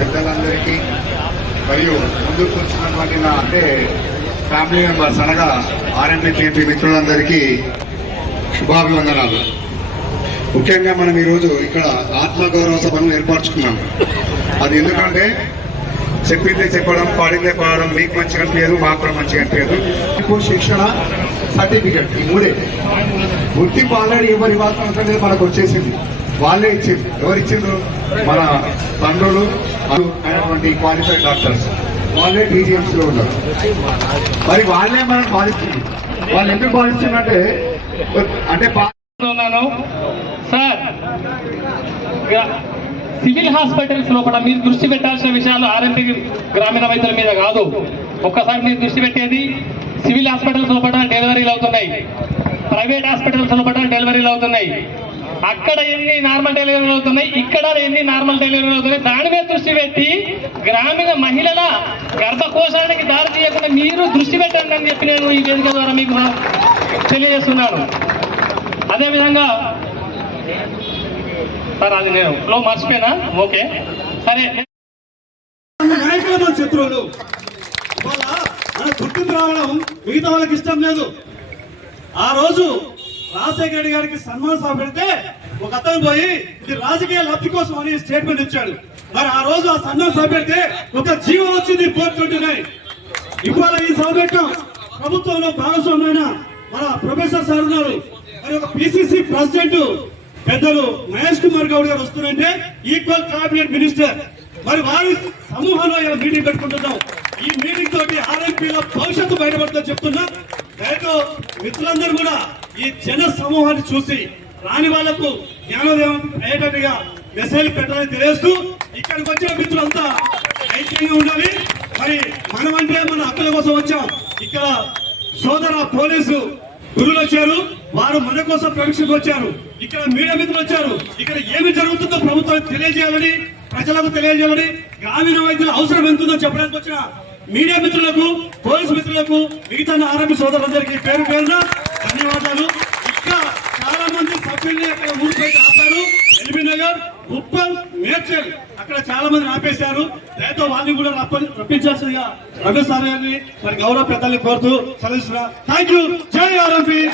పెద్దలందరికీ మరియు ముందుకు వచ్చినటువంటి నా అంటే ఫ్యామిలీ మెంబర్స్ అనగా ఆర్ఎంపీ మిత్రులందరికీ శుభాభివందనాలు. ముఖ్యంగా మనం ఈరోజు ఇక్కడ ఆత్మగౌరవ సభను ఏర్పరచుకున్నాం. అది ఎందుకంటే చెప్పిందే చెప్పడం పాడిందే పాడడం మీకు మంచిగా అనిపించదు మాకు కూడా మంచిగా అనిపించదు ఇప్పుడు శిక్షణ సర్టిఫికెట్ ఈ మూడే. గుర్తింపు ఆల్రెడీ ఎవరి వాతావరణం మనకు వచ్చేసింది. వాళ్ళే ఇచ్చింది ఎవరిచ్చిండ్రు? మన తండ్రులు అయినటువంటి క్వాలిఫైడ్ డాక్టర్స్ వాళ్ళే టీజీఎంస్లో ఉన్నారు. మరి వాళ్ళే మనం పాలిస్తుంది వాళ్ళు ఎందుకు పాలిస్తుందంటే అంటే ఉన్నాను. సార్ సివిల్ హాస్పిటల్స్ లోపల మీరు దృష్టి పెట్టాల్సిన విషయాలు ఆర్ఎంపీ గ్రామీణ వైద్యుల మీద కాదు. ఒక్కసారి మీరు దృష్టి పెట్టేది సివిల్ హాస్పిటల్స్ లోపల డెలివరీలు అవుతున్నాయి. ప్రైవేట్ హాస్పిటల్స్ లోపల డెలివరీలు అవుతున్నాయి. అక్కడ ఎన్ని నార్మల్ డెలివరీలు అవుతున్నాయి ఇక్కడ ఎన్ని నార్మల్ డెలివరీలు అవుతున్నాయి దాని మీద దృష్టి పెట్టి గ్రామీణ మహిళల గర్భకోశానికి దారి తీయకుండా మీరు దృష్టి పెట్టండి అని చెప్పి నేను ఈ వేదిక ద్వారా మీకు తెలియజేస్తున్నాను. అదేవిధంగా సార్ అది నేను. ఫ్లో మర్చిపోయినా? ఓకే. సరే. నాయకులు శత్రువులు. వాళ్ళ గుర్తింపు రావడం మిగతా వాళ్ళకి ఇష్టం లేదు. ఆ రోజు రాజశేఖర రెడ్డి గారికి సన్మాన సభ పెడితే ఒక అతను పోయి ఇది రాజకీయ లబ్ధి కోసం అని స్టేట్మెంట్ ఇచ్చాడు. మరి ఆ రోజు ఆ సన్మాన సభ పెడితే ఒక జీవం వచ్చింది ఫోర్ ట్వంటీ నైన్ ఇవాళ ఈ సభ పెట్టాం. ప్రభుత్వంలో భాగస్వామ్యమైన మన ప్రొఫెసర్ సార్ ఉన్నారు. మరి ఒక పిసిసి ప్రెసిడెంట్ పెద్దలు మహేష్ కుమార్ గౌడ్ గారు వస్తున్నారంటే ఈక్వల్ కేబినెట్ మినిస్టర్ మరి వారి సమూహంలో మీటింగ్ పెట్టుకుంటున్నాం. ఈ మీటింగ్ తోటి ఆర్ఎంపీలో భవిష్యత్తు బయటపడుతుందని చెప్తున్నా. దయతో మిత్రులందరూ కూడా ఈ జన సమూహాన్ని చూసి రాని వాళ్ళకు జ్ఞానోదయం అయ్యేటట్టుగా మెసేజ్ పెట్టాలని తెలియస్తూ ఇక్కడికి వచ్చిన మిత్రులంతా ఐక్యంగా ఉండాలి. మరి మనమంటే మన హక్కుల కోసం వచ్చాం. ఇక్కడ సోదర పోలీసు గురువులు వచ్చారు. వారు మన కోసం ప్రవేశకు వచ్చారు. ఇక్కడ మీడియా మిత్రులు వచ్చారు. ఇక్కడ ఏమి జరుగుతుందో ప్రభుత్వానికి తెలియజేయాలని ప్రజలకు తెలియజేయాలని గ్రామీణ వైద్యుల అవసరం ఎంతుందో చెప్పడానికి వచ్చిన మీడియా మిత్రులకు పోలీసు మిత్రులకు మిగతా ఆరోగ్య సోదరులందరికీ పేరు పేరున ధన్యవాదాలు. ఇంకా చాలా మంది సభ్యుల్ని అక్కడ ఊరిపై ఆపారు. ఎల్బీ నగర్ ఉప్పల్ మేడ్చల్. అక్కడ చాలా మంది ఆపేశారు. దయతో వాళ్ళని కూడా రప్ప- రప్పించాల్సిందిగా రమేష్ సార్ గారిని మరి గౌరవ పెద్దల్ని కోరుతూ సెలవుస్తున్నా. థ్యాంక్ యూ జై ఆర్ఎంపీ